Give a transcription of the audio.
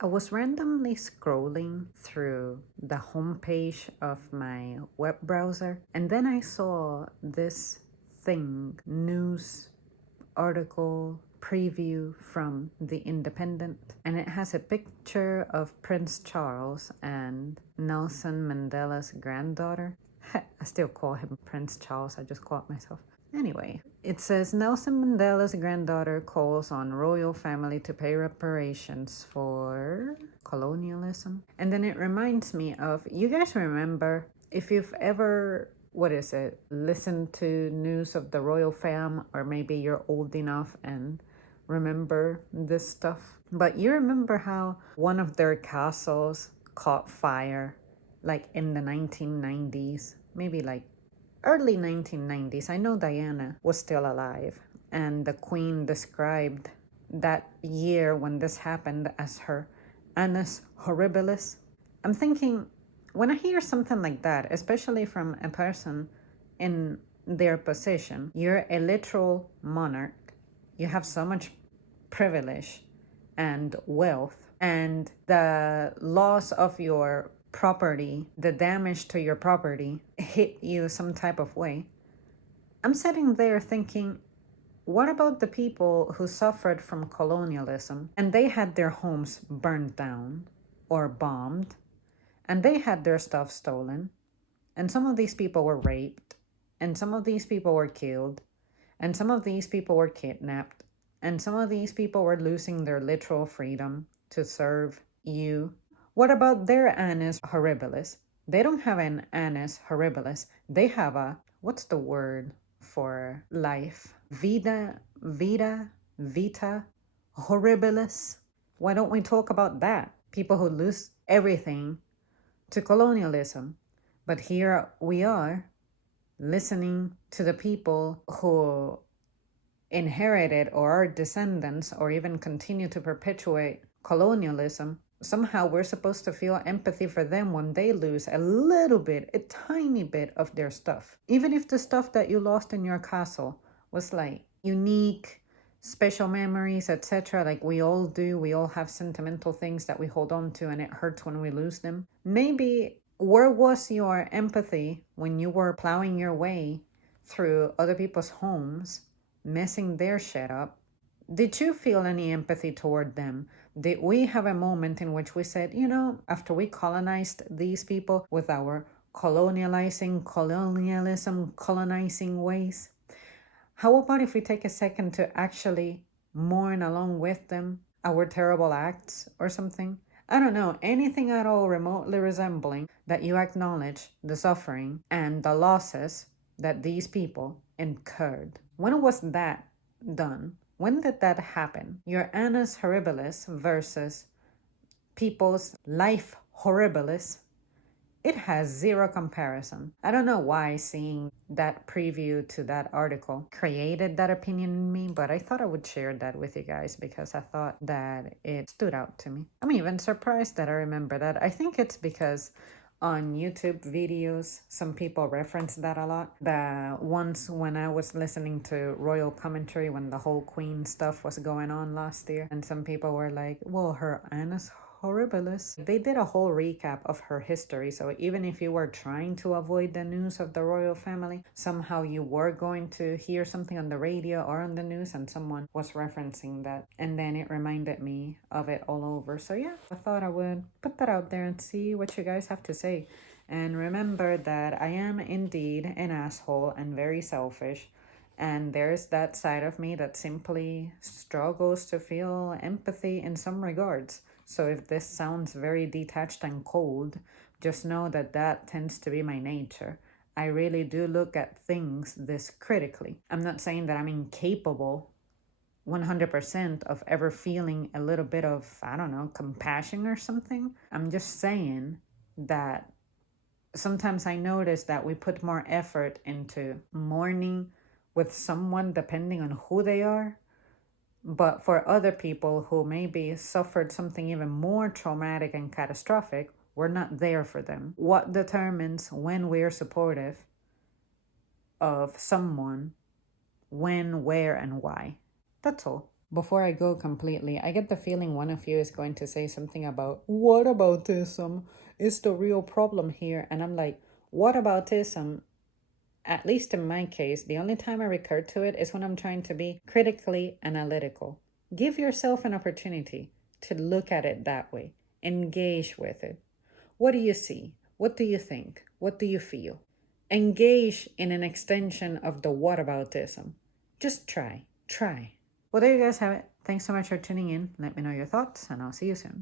I was randomly scrolling through the homepage of my web browser, and then I saw this thing, news article preview from The Independent, and it has a picture of Prince Charles and Nelson Mandela's granddaughter. I still call him Prince Charles, I just call it myself. Anyway, it says Nelson Mandela's granddaughter calls on royal family to pay reparations for colonialism. And then it reminds me of, you guys remember, if you've ever, what is it, listened to news of the royal fam, or maybe you're old enough and remember this stuff. But you remember how one of their castles caught fire like in the 1990s, maybe like early 1990s. I know Diana was still alive, and the Queen described that year when this happened as her annus horribilis. I'm thinking, when I hear something like that, especially from a person in their position, you're a literal monarch, you have so much privilege and wealth, and the loss of your property, the damage to your property hit you some type of way. I'm sitting there thinking, what about the people who suffered from colonialism and they had their homes burned down or bombed and they had their stuff stolen, and some of these people were raped, and some of these people were killed, and some of these people were kidnapped, and some of these people were losing their literal freedom to serve you? What about their annus horribilis? They don't have an annus horribilis. They have a, what's the word for life? Vita horribilis. Why don't we talk about that? People who lose everything to colonialism. But here we are listening to the people who inherited or are descendants or even continue to perpetuate colonialism. Somehow we're supposed to feel empathy for them when they lose a little bit, a tiny bit of their stuff. Even if the stuff that you lost in your castle was like unique, special memories, etc., like we all do, we all have sentimental things that we hold on to and it hurts when we lose them. Maybe where was your empathy when you were plowing your way through other people's homes, messing their shit up? Did you feel any empathy toward them? Did we have a moment in which we said, you know, after we colonized these people with our colonializing ways, how about if we take a second to actually mourn along with them our terrible acts or something? I don't know, anything at all remotely resembling that you acknowledge the suffering and the losses that these people incurred. When was that done? When did that happen? Your annus horribilis versus people's life horribilis, it has zero comparison. I don't know why seeing that preview to that article created that opinion in me, but I thought I would share that with you guys because I thought that it stood out to me. I'm even surprised that I remember that. I think it's because on YouTube videos, some people reference that a lot. The ones when I was listening to Royal Commentary when the whole Queen stuff was going on last year, and some people were like, well, her annus horribilis. They did a whole recap of her history, so even if you were trying to avoid the news of the royal family, somehow you were going to hear something on the radio or on the news and someone was referencing that, and then it reminded me of it all over. So yeah, I thought I would put that out there and see what you guys have to say. And remember that I am indeed an asshole and very selfish. And there's that side of me that simply struggles to feel empathy in some regards. So if this sounds very detached and cold, just know that that tends to be my nature. I really do look at things this critically. I'm not saying that I'm incapable 100% of ever feeling a little bit of, I don't know, compassion or something. I'm just saying that sometimes I notice that we put more effort into mourning with someone depending on who they are. But for other people who maybe suffered something even more traumatic and catastrophic, we're not there for them. What determines when we're supportive of someone, when, where, and why? That's all. Before I go completely, I get the feeling one of you is going to say something about whataboutism is the real problem here. And I'm like, whataboutism, at least in my case, the only time I recur to it is when I'm trying to be critically analytical. Give yourself an opportunity to look at it that way, engage with it. What do you see? What do you think? What do you feel? Engage in an extension of the whataboutism. Just try. Well, there you guys have it. Thanks so much for tuning in. Let me know your thoughts, and I'll see you soon.